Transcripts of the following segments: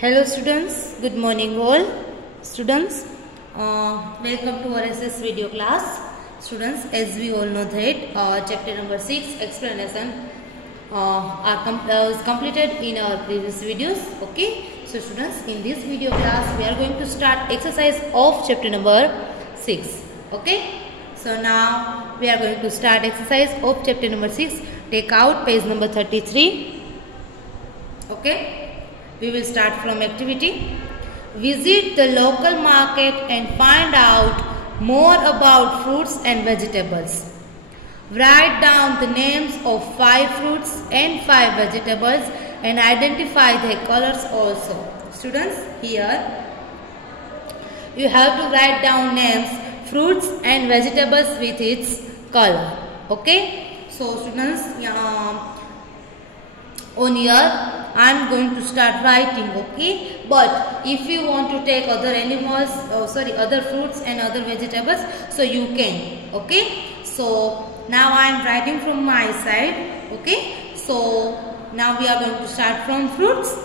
Hello students, good morning all. Students, welcome to our SS video class. Students, as we all know that chapter number 6 explanation was completed in our previous videos. Okay, so students, in this video class we are going to start exercise of chapter number 6. Okay, so now we are going to start exercise of chapter number 6. Take out page number 33. Okay. We will start from activity. Visit the local market and find out more about fruits and vegetables. Write down the names of 5 fruits and 5 vegetables and identify their colors also. Students, here you have to write down names, fruits and vegetables with its color. Okay. So students, on here I am going to start writing, okay, but if you want to take other animals, other fruits and other vegetables, so you can, okay. So now I am writing from my side, okay. So now we are going to start from fruits.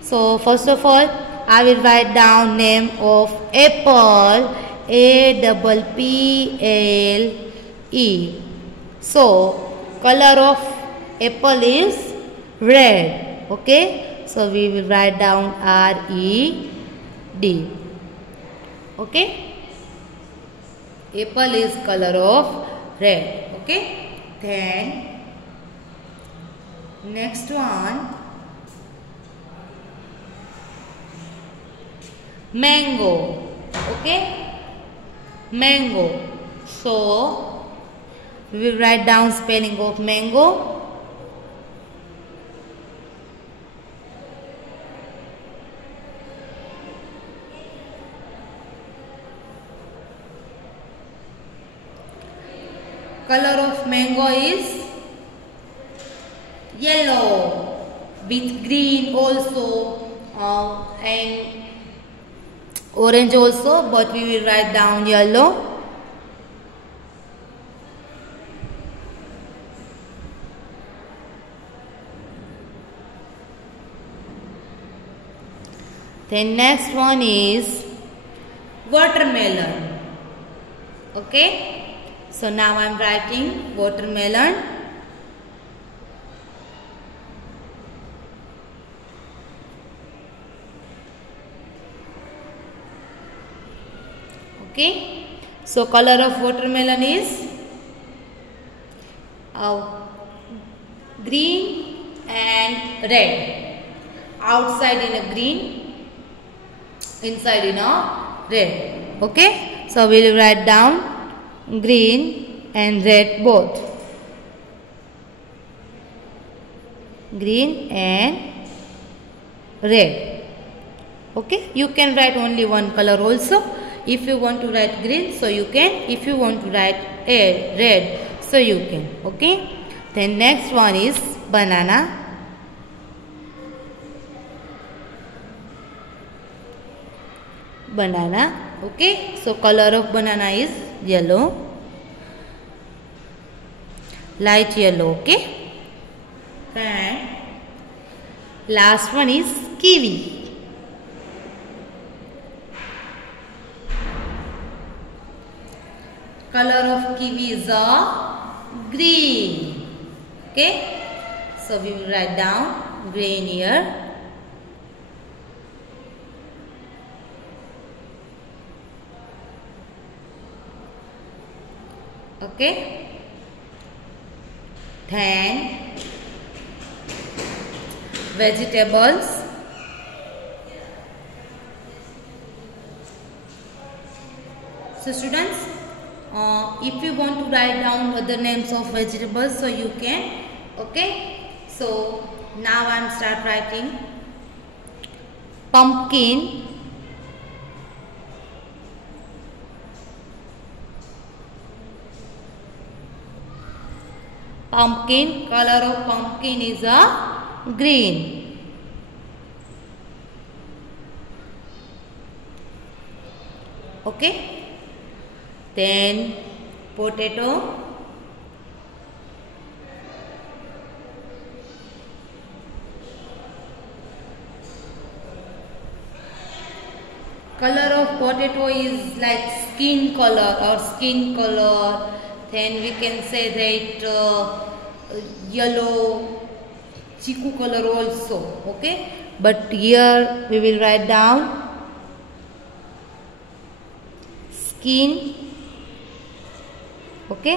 So first of all I will write down name of apple, A-P-P-L-E. So color of apple is red. Okay, so we will write down R-E-D. Okay, apple is color of red. Okay, then next one, mango. Okay, mango. So we will write down spelling of mango. Color of mango is yellow with green also and orange also, but we will write down yellow. Then next one is watermelon. Okay. So now I am writing watermelon. Okay. So color of watermelon is green and red. Outside in a green, inside in a red. Okay. So we will write down green and red both. Green and red. Okay, you can write only one color also. If you want to write green, so you can. If you want to write red, so you can. Okay, then next one is banana. Banana. Okay, so color of banana is yellow, light yellow. Okay, and last one is kiwi. Color of kiwi is green. Okay, so we will write down green here. Okay, then vegetables. So students, if you want to write down other names of vegetables, so you can. Okay, so now I am start writing pumpkin. Pumpkin, color of pumpkin is green. Okay, then potato. color of potato is like skin color or skin color. Then we can say that yellow, chiku color also. Okay, but here we will write down skin. Okay,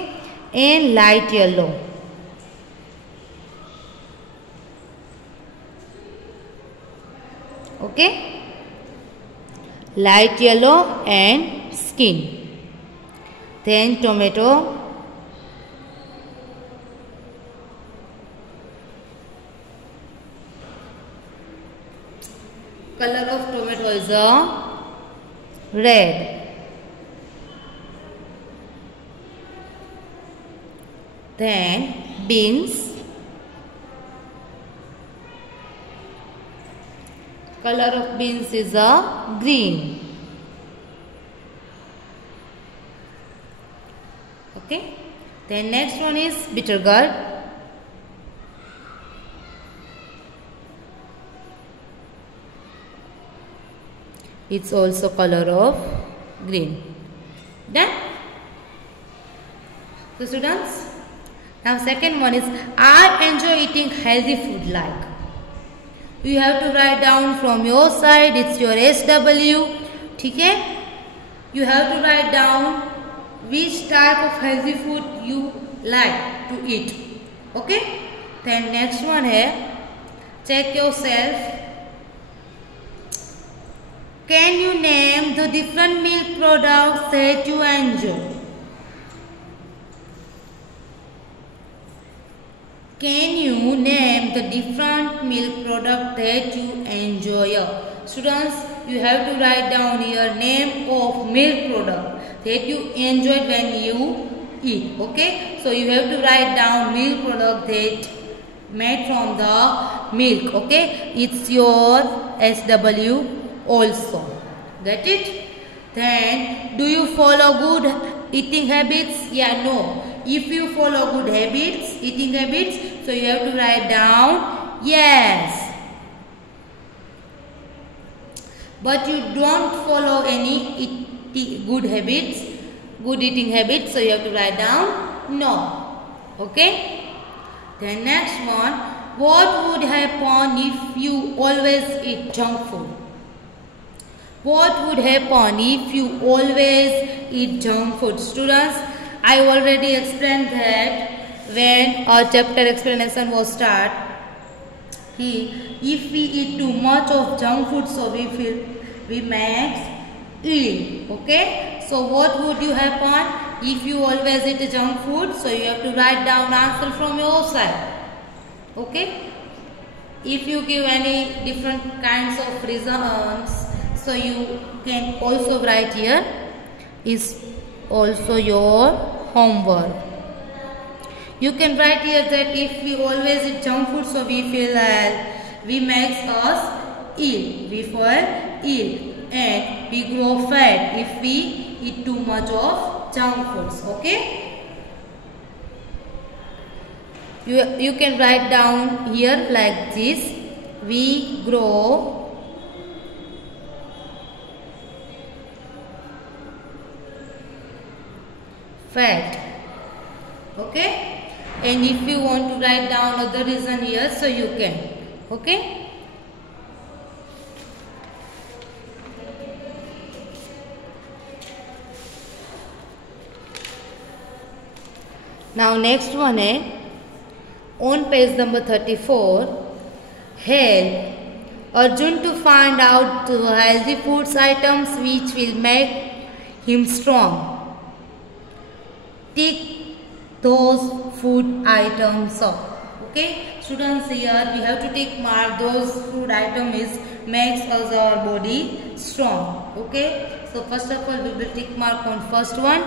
and light yellow. Okay, light yellow and skin. Then tomato, color of tomato is a red. Then beans, color of beans is a green. Okay, then next one is bitter gourd. It's also color of green. Done? So students, now second one is I enjoy eating healthy food like. You have to write down from your side, it's your SW. Okay? You have to write down which type of healthy food you like to eat. Okay? Then next one is check yourself. Can you name the different milk products that you enjoy? Can you name the different milk product that you enjoy? Students, you have to write down your name of milk product that you enjoy when you eat. Okay? So you have to write down milk product that made from the milk. Okay? It's your SW also. Get it? Then, do you follow good eating habits? Yeah, no. If you follow good habits, eating habits, so you have to write down yes. But you don't follow any good habits, good eating habits, so you have to write down no. Okay? Then next one, what would happen if you always eat junk food? What would happen if you always eat junk food? Students, I already explained that when our chapter explanation was start. If we eat too much of junk food, so we make ill. Okay? So what would you happen if you always eat junk food? So you have to write down answer from your side. Okay? If you give any different kinds of reasons, so you can also write here is also your homework. You can write here that if we always eat junk food, so we feel we makes us ill. We feel ill and we grow fat if we eat too much of junk foods. Okay? You can write down here like this. We grow fat. Okay? And if you want to write down other reason here, so you can. Okay? Now next one is on page number 34. Help Arjun to find out the healthy foods items which will make him strong. Tick those food items up. Okay, students, here we have to take mark those food items makes us our body strong. Okay, so first of all we will take mark on first one.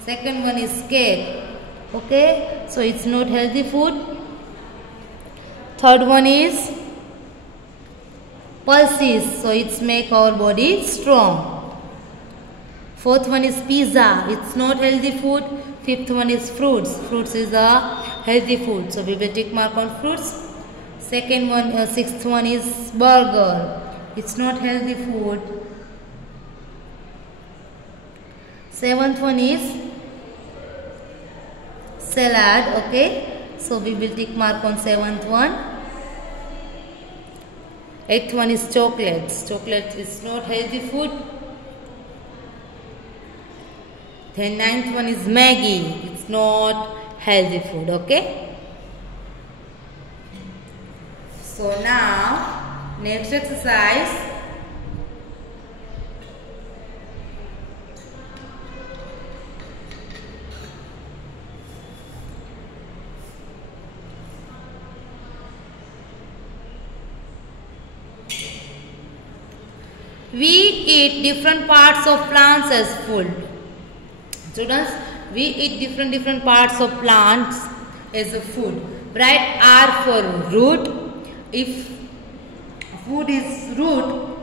Second one is cake. Okay, so it's not healthy food. Third one is pulses, so it's make our body strong. Fourth one is pizza, it's not healthy food. Fifth one is fruits, fruits is a healthy food, so we will tick mark on fruits. Second one, sixth one is burger. It's not healthy food. Seventh one is salad. Okay, so we will tick mark on seventh one. Eighth one is chocolates. Chocolate is not healthy food. Then ninth one is Maggi. It's not healthy food. Okay. So now next exercise. We eat different parts of plants as food. Students, we eat different parts of plants as a food. Write R for root. If food is root,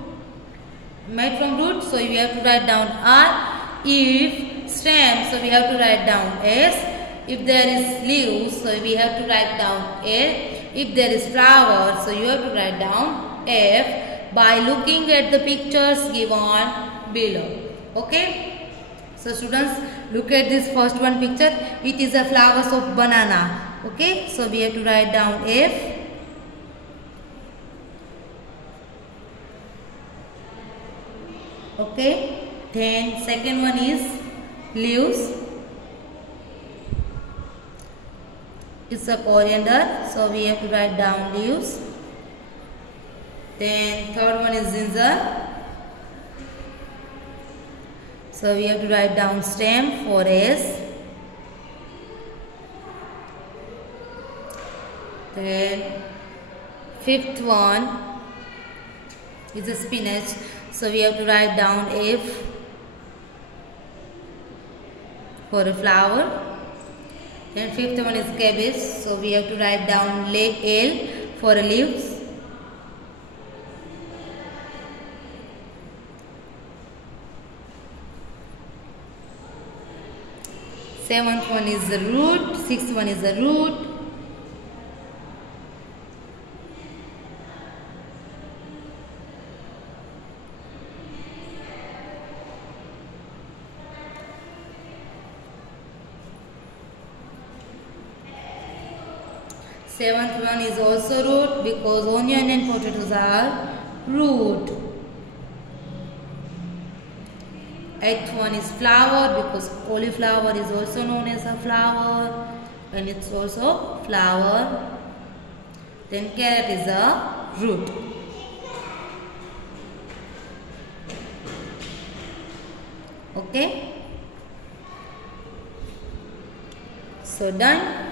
made from root, so we have to write down R. If stem, so we have to write down S. If there is leaves, so we have to write down L. If there is flower, so you have to write down F by looking at the pictures given below. Okay. So students, look at this first one picture. It is a flowers of banana. Okay. So we have to write down F. Okay. Then second one is leaves. It's a coriander. So we have to write down leaves. Then third one is ginger. So we have to write down stem for S. Then fifth one is a spinach. So we have to write down F for a flower. Then fifth one is cabbage. So we have to write down L for a leaves. Seventh one is the root. Sixth one is the root. Seventh one is also root because onion and potatoes are root. Eighth one is flower because cauliflower is also known as a flower and it's also flower. Then carrot is a root. Okay. So done.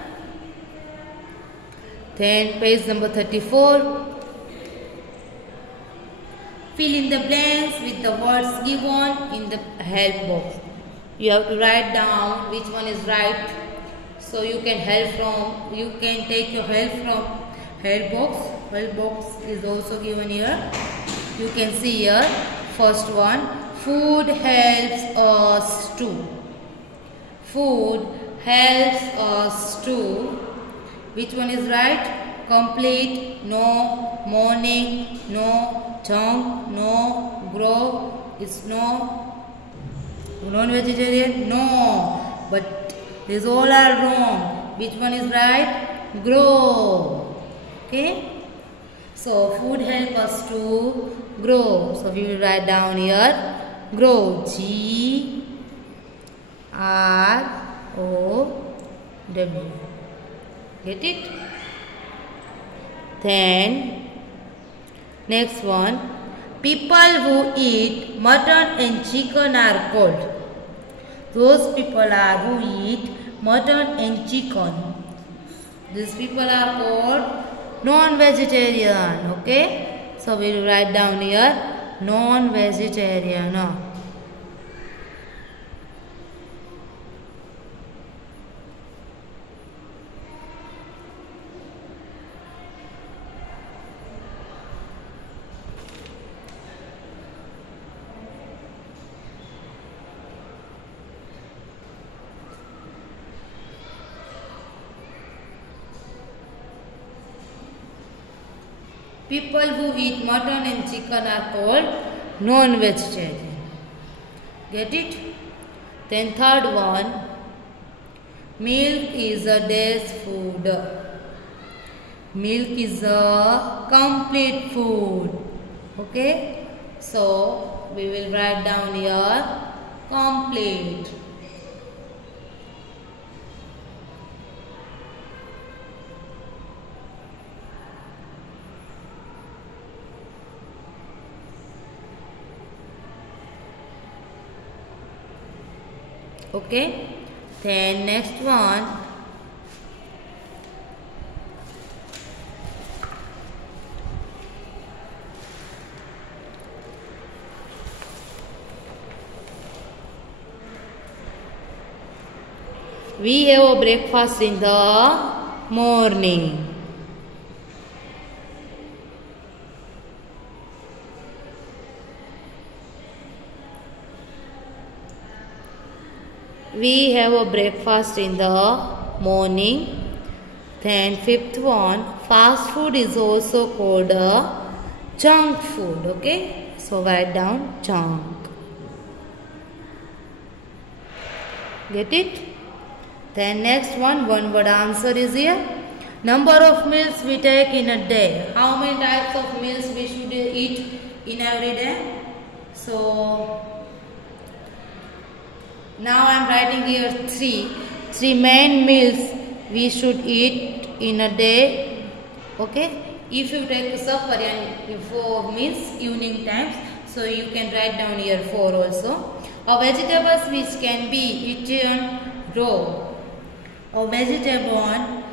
Then page number 34. Fill in the blanks with the words given in the help box. You have to write down which one is right. So you can take your help from help box. Help box is also given here. You can see here. First one. Food helps us to. Food helps us to. Which one is right? Complete, no. Morning, no. Tongue, no. Grow, is no. Non-vegetarian, no. But these all are wrong. Which one is right? Grow. Okay. So food help us to grow. So we will write down here. Grow. G-R-O-W. Get it? Then next one. People who eat mutton and chicken are called. Those people are who eat mutton and chicken. These people are called non-vegetarian. Okay. So we will write down here non-vegetarian. People who eat mutton and chicken are called non-vegetarian. Get it? Then third one, milk is a dash food. Milk is a complete food. Okay? So we will write down here complete. Okay, then next one, we have a breakfast in the morning. We have a breakfast in the morning. Then fifth one, fast food is also called a junk food. Okay, so write down junk. Get it? Then next one word answer is here. Number of meals we take in a day. How many types of meals we should eat in every day? So now I am writing here three main meals we should eat in a day. Okay, if you take supper and 4 meals evening times, so you can write down here 4 also. Vegetables which can be eaten raw. A vegetable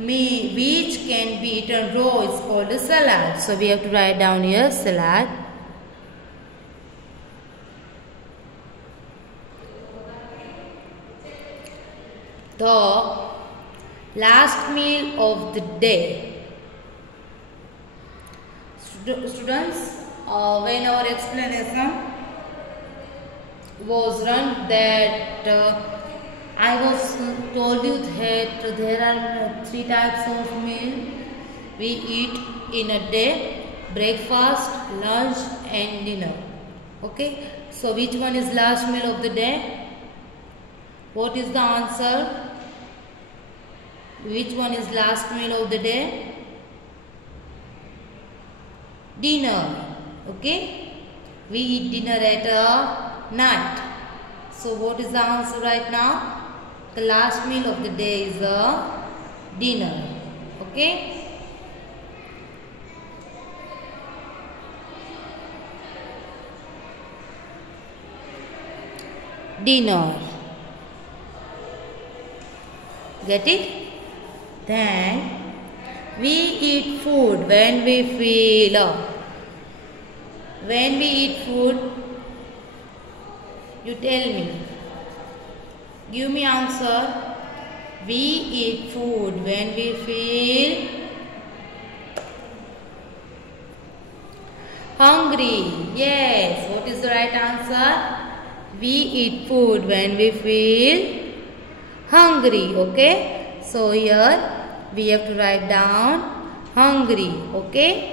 which can be eaten raw is called a salad. So we have to write down here salad. The last meal of the day. Students, when our explanation was run, that I was told you that there are 3 types of meal we eat in a day: breakfast, lunch and dinner. Okay, so which one is last meal of the day? What is the answer? Which one is last meal of the day? Dinner. Okay, we eat dinner at night. So what is the answer right now? The last meal of the day is dinner. Okay. Dinner. Get it? Then we eat food when we feel. When we eat food, you tell me. Give me answer. We eat food when we feel hungry. Yes. What is the right answer? We eat food when we feel hungry. Okay. So here we have to write down hungry. Okay.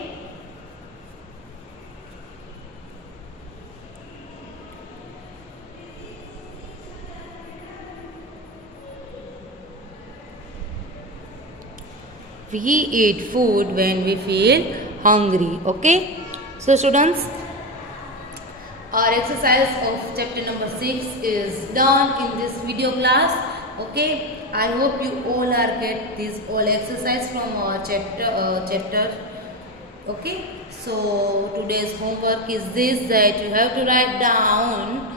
We eat food when we feel hungry. Okay. So students, our exercise of chapter number 6 is done in this video class. Okay. I hope you all are get this all exercise from our chapter. Okay. So today's homework is this, that you have to write down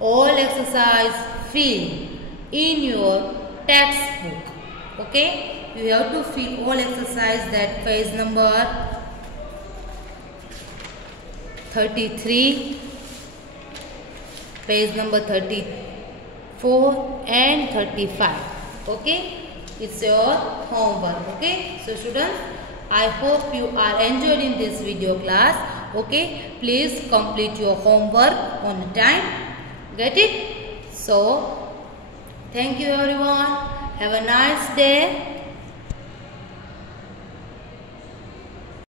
all exercise fill in your textbook. Okay. You have to fill all exercise, that page number 33, page number 34 and 35. Okay, it's your homework. Okay, so students, I hope you are enjoyed in this video class. Okay, please complete your homework on time. Get it? So thank you everyone. Have a nice day.